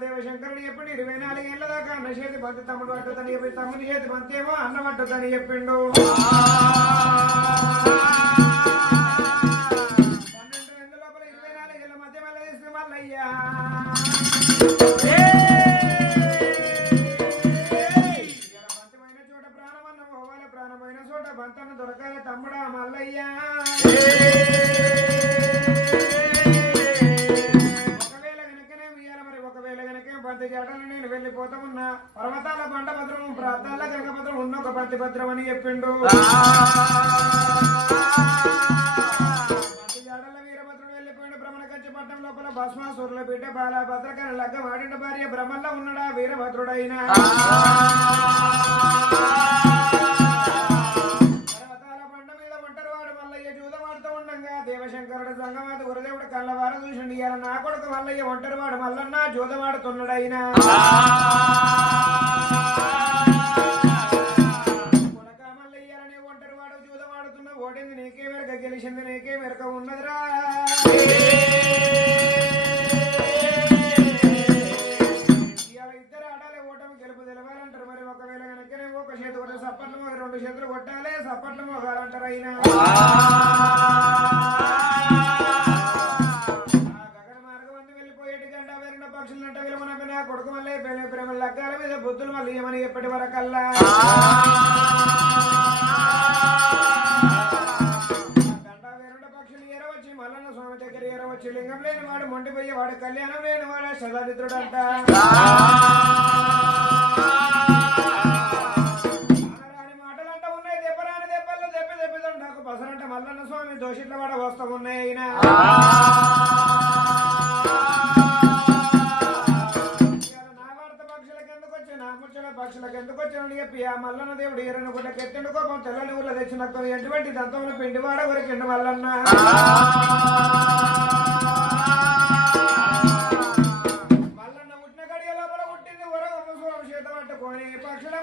దేవశంకరుడు ఎప్పుడు 24 ఏళ్ల దాకా అన్న చేతి బంతి తమ్ముడు పట్టుదని చెప్పి తమ్ముని చేతి బంతి ఏమో అన్న పట్టుదని చెప్పిండు. 12 ఏళ్ల లోపల 24 ఏళ్ల మధ్య మళ్ళీ తీసుకు మల్లయ్యా బంతమైన చోట ప్రాణమన్న పోవాలి, ప్రాణమైన చోట బంతన్న దొరకాలి తమ్ముడా మల్లయ్యా. పంతి జాటలు నేను వెళ్ళిపోతామన్నా పర్వతాల బండభద్రం ప్రాంతాల గంగభద్రం ఉన్న ఒక పంతి భద్రం అని చెప్పిండు. పంతి జాటల వీరభద్రుడు వెళ్ళిపోయిండు. భ్రమణ కంచిపట్నం లోపల భస్మాసురుల బిడ్డ బాల భద్రకాని లగ్గ వాడిన భార్య భ్రమల్లో ఉన్నాడా వీరభద్రుడైనా. పర్వతాల బండ మీద ఒంటరి వాడు మల్లయ్య జూదమాడుతూ ఉండంగా దేవశంకరుడు సంగమాత గురుదేవుడు కళ్ళవార చూసిండు. ఇవాళ నా కొడుకు మల్లయ్య ఒంటరి వాడు మల్లన్న జూదమాడుతున్నాడైనా. కొడక మల్లయ్యాలని ఒంటరి వాడు జూదమాడుతున్న ఓడింది నీకే మెరక గెలిచింది నీకే మెరక ఉన్నదిరా. ఇవాళ ఇద్దరు ఆడాలి ఓటమి గెలుపు తెలవాలంటారు. మరి ఒకవేళ కనుకనే ఒక చేతి కొట్టే సప్పట్లు మోగ 2 చేతులు కొట్టాలి సప్పట్లు మోగాలంటారు. అయినా పక్షులంట విలువనక నా కొడుకు మళ్ళీ ప్రేమ లగ్గాల మీద బుద్ధులు మళ్ళీ ఏమని ఎప్పటి వరకల్లా గంట వేరుండ పక్షులు ఎరవచ్చి మల్లన్న స్వామి దగ్గర ఎరవచ్చి లింగం లేని వాడు మొండిపోయి వాడు కళ్యాణం లేని వాడు సదాదిత్రుడంట. మాటలంట ఉన్నాయి దెబ్బరాని దెబ్బలు దెబ్బదంటాకు పసరంట మల్లన్న స్వామి దోషిట్ల వాడ వస్తా ఉన్నాయి. అయినా పక్షులకు ఎందుకు వచ్చానని చెప్పి ఆ మల్లన్న దేవుడు ఎర్రని గుడ్డకి ఎత్తిండు కోపం తెల్లని ఊర్లో తెచ్చిన ఎటువంటి దంతంలో పిండివాడ కొరికిండు మల్లన్న. మల్లన్న పుట్టిన గడియ లోపల పుట్టింది ఉరగమ్మ స్వామి చేత పట్టుకొని పక్షుల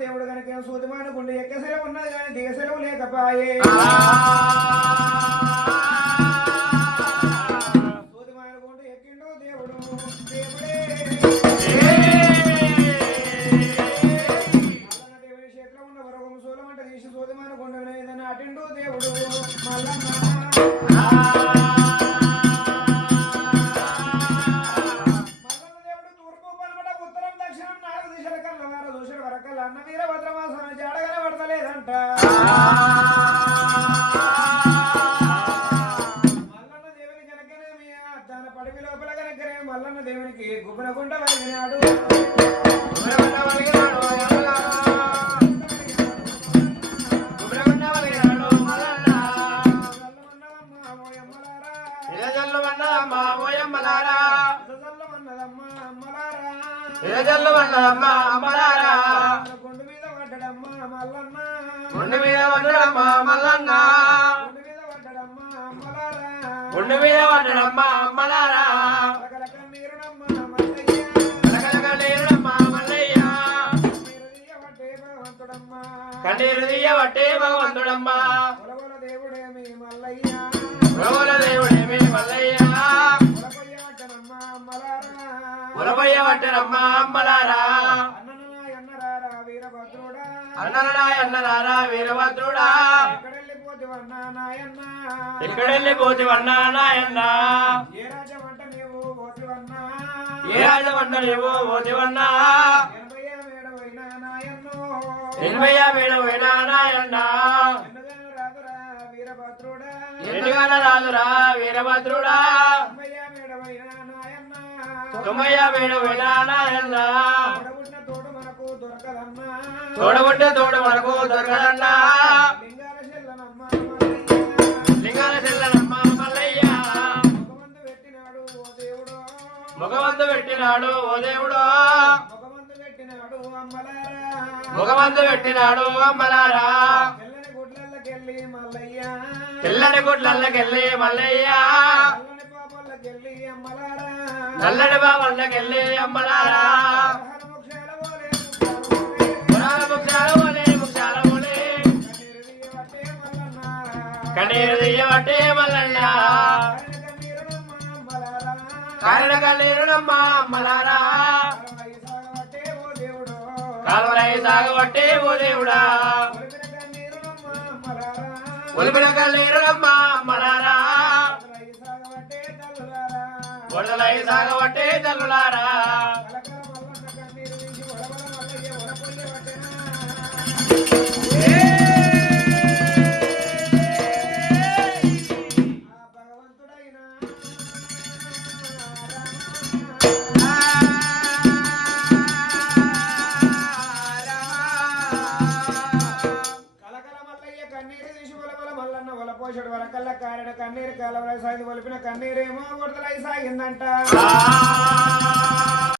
దేవుడు కనుక సూదిమాన గుండె ఎక్క సెలవు ఉన్నది కానీ దిగ సెలవు లేకపాయే. సూదిమాన గుండె ఎక్కిండు దేవుడు దేవుడే. మల్లన్న దేవుడి చేతిలో ఉన్న వరగం సూలమంట తీసి సూదిమాన గుండె ఏదైనా అటిండు దేవుడు మల్లన్న. అన్న వీరభద్రమాసం జాడగానే పడతలేదంట. మల్లన్న దేవుని కనుకనే మీ దాని పడిపి లోపల కనుకనే మల్లన్న దేవునికి ఉబ్బనగుంట వలిగినాడు గుండు మీద పడ్డడమ్మా మల్లన్న గుండు మీద పడ్డడమ్మా మల్లన్న గుండు మీద పడ్డడమ్మా అమ్మలారా కన్నీరు తీయబట్టే భగవంతుడమ్మా దేవుడేమి మల్లయ్య ప్రభుల దేవుడేమి మల్లయ్య ఉలపయ్య పట్టరమ్మా అమ్మలారా అన్నరారా వీరభద్రుడా అన్నరారా వీరభద్రుడా ఎక్కడెళ్ళిపోతువన్నా నాయన్న ఎక్కడెళ్ళిపోతివన్నా నాయన్న ఏ రాజమంట నీవు పోతువన్నా ఏ రాజమంట నీవు పోతివన్నా 80 మేడవైనా నాయన్నో 80 మేడ పోయినా నాయన్న ఎన్నగాన రాదురా వీరభద్రుడా ఎందుకన రాదురా వీరభద్రుడా 90 మేడవైనా నాయన్న 90 మేడ పోయినా నాయన్న తోడబుట్టిన తోడు మనకు దొరకదన్నా తోడబుట్టే తోడు మనకు దొరకదన్నా లింగాల చెల్లనమ్మ లింగాల చెల్లనమ్మ మల్లయ్య ముఖమందు పెట్టినాడు ఓ దేవుడు ముఖమందు పెట్టినాడు ఓ దేవుడు ముఖమందు పెట్టినాడు అమ్మలారా ముఖమందు పెట్టినాడు అమ్మలారా తెల్లని గుడ్లకెళ్ళి మల్లయ్య తెల్లని గుడ్లకెళ్ళి మల్లయ్య తెల్లని పాపలకెళ్ళి అమ్మలారా నల్లడి బాబల్లకెళ్ళి అమ్మలారా పురాణ ముఖ్యాల ఓలే కన్నీరు తీయబట్టే మల్లయ్య కారణ కన్నీరునమ్మ అమ్మలారా కాలువరై సాగబట్టే ఓ దేవుడా ఒలిపిన కన్నీరునమ్మ అమ్మలారా బుడదలై సాగబట్టే తల్లులారా పోషడు వరకల్ల కారణ కన్నీరు కాలవలై సాగి ఒలిపిన కన్నీరేమో గుడతలై సాగిందంట